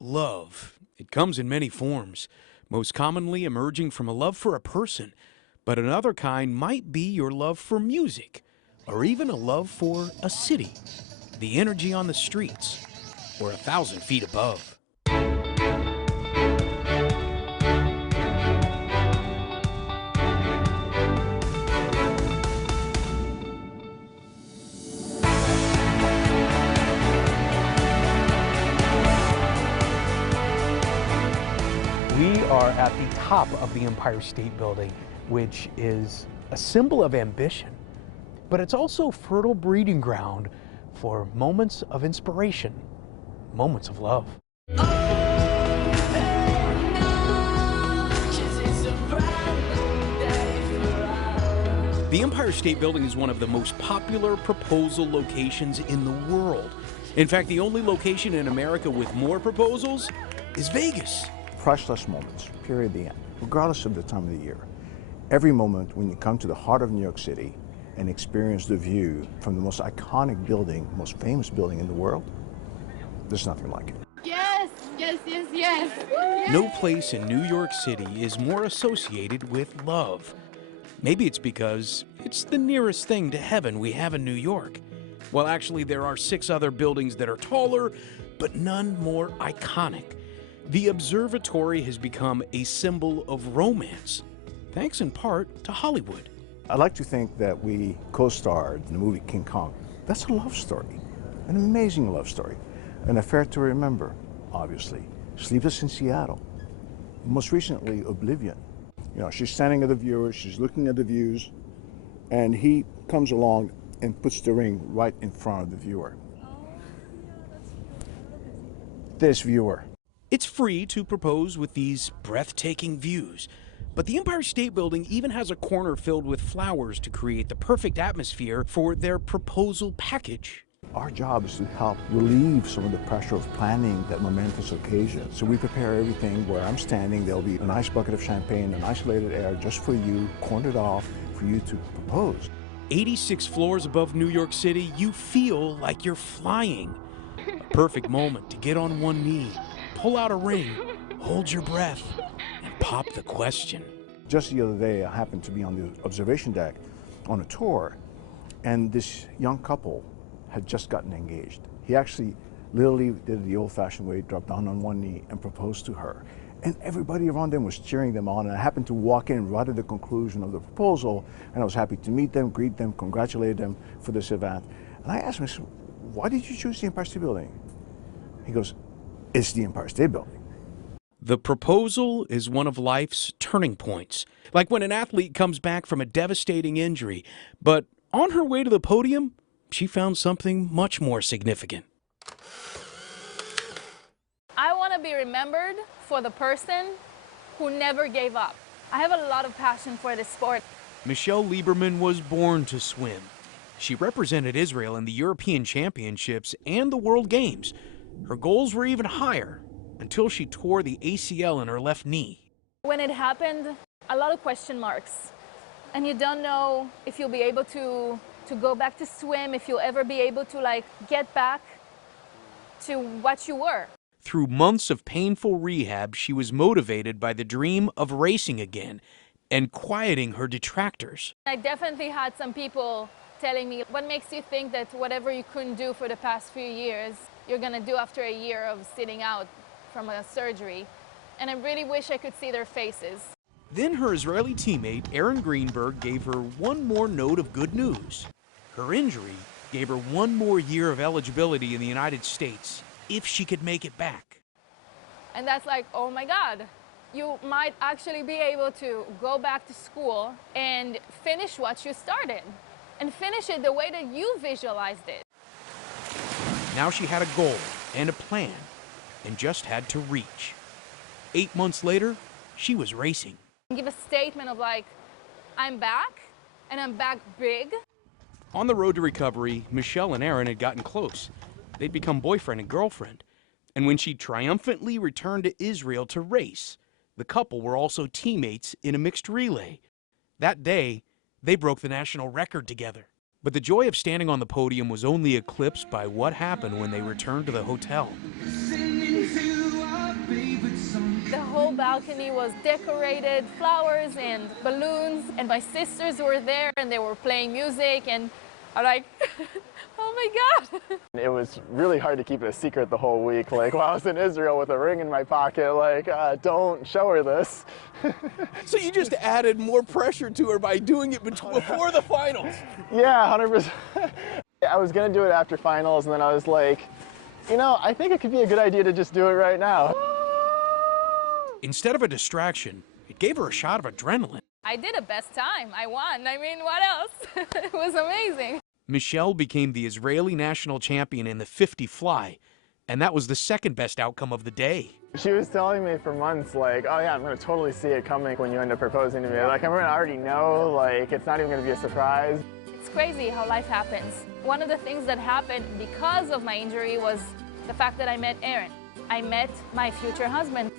Love. It comes in many forms, most commonly emerging from a love for a person, but another kind might be your love for music, or even a love for a city, the energy on the streets, or 1,000 feet above. We are at the top of the Empire State Building, which is a symbol of ambition, but it's also fertile breeding ground for moments of inspiration, moments of love. The Empire State Building is one of the most popular proposal locations in the world. In fact, the only location in America with more proposals is Vegas. Priceless moments, period, the end, regardless of the time of the year. Every moment when you come to the heart of New York City and experience the view from the most iconic building, most famous building in the world, there's nothing like it. Yes, yes, yes, yes. No place in New York City is more associated with love. Maybe it's because it's the nearest thing to heaven we have in New York. Well, actually, there are 6 other buildings that are taller, but none more iconic. The observatory has become a symbol of romance, thanks in part to Hollywood. I'd like to think that we co-starred in the movie King Kong. That's a love story, an amazing love story, an affair to remember, obviously. Sleepless in Seattle, most recently Oblivion. You know, she's standing at the viewers, she's looking at the views, and he comes along and puts the ring right in front of the viewer. This viewer. It's free to propose with these breathtaking views, but the Empire State Building even has a corner filled with flowers to create the perfect atmosphere for their proposal package. Our job is to help relieve some of the pressure of planning that momentous occasion. So we prepare everything. Where I'm standing, there'll be a nice bucket of champagne, an isolated air just for you, cornered off for you to propose. 86 floors above New York City, you feel like you're flying. A perfect moment to get on one knee, pull out a ring, hold your breath, and pop the question. Just the other day, I happened to be on the observation deck on a tour, and this young couple had just gotten engaged. He actually literally did it the old-fashioned way, dropped down on one knee and proposed to her. And everybody around them was cheering them on, and I happened to walk in right at the conclusion of the proposal, and I was happy to meet them, greet them, congratulate them for this event. And I asked him, I said, why did you choose the Empire State Building? He goes, it's the Empire State Building. The proposal is one of life's turning points, like when an athlete comes back from a devastating injury, but on her way to the podium, she found something much more significant. I want to be remembered for the person who never gave up. I have a lot of passion for this sport. Michelle Lieberman was born to swim. She represented Israel in the European Championships and the World Games. Her goals were even higher until she tore the ACL in her left knee. When it happened, a lot of question marks. And you don't know if you'll be able to go back to swim, if you'll ever be able to get back to what you were. Through months of painful rehab, she was motivated by the dream of racing again and quieting her detractors. I definitely had some people telling me, what makes you think that whatever you couldn't do for the past few years, you're gonna do after a year of sitting out from a surgery? And I really wish I could see their faces. Then her Israeli teammate, Aaron Greenberg, gave her one more note of good news. Her injury gave her one more year of eligibility in the United States, if she could make it back. And that's like, oh my God, you might actually be able to go back to school and finish what you started, and finish it the way that you visualized it. Now she had a goal and a plan, and just had to reach. 8 months later, she was racing. Give a statement of I'm back, and I'm back big. On the road to recovery, Michelle and Aaron had gotten close. They'd become boyfriend and girlfriend. And when she triumphantly returned to Israel to race, the couple were also teammates in a mixed relay. That day, they broke the national record together. But the joy of standing on the podium was only eclipsed by what happened when they returned to the hotel. balcony was decorated, flowers and balloons, and my sisters were there and they were playing music, and I'm like, oh my God. It was really hard to keep it a secret the whole week. Like, while I was in Israel with a ring in my pocket, like, don't show her this. So you just added more pressure to her by doing it before the finals. Yeah, 100%. I was gonna do it after finals, and then I was like, you know, I think it could be a good idea to just do it right now. Instead of a distraction, it gave her a shot of adrenaline. I did a best time. I won. I mean, what else? It was amazing. Michelle became the Israeli national champion in the 50 fly, and that was the second best outcome of the day. She was telling me for months, like, oh yeah, I'm gonna totally see it coming when you end up proposing to me. Like, I'm gonna already know, like, it's not even gonna be a surprise. It's crazy how life happens. One of the things that happened because of my injury was the fact that I met Aaron. I met my future husband.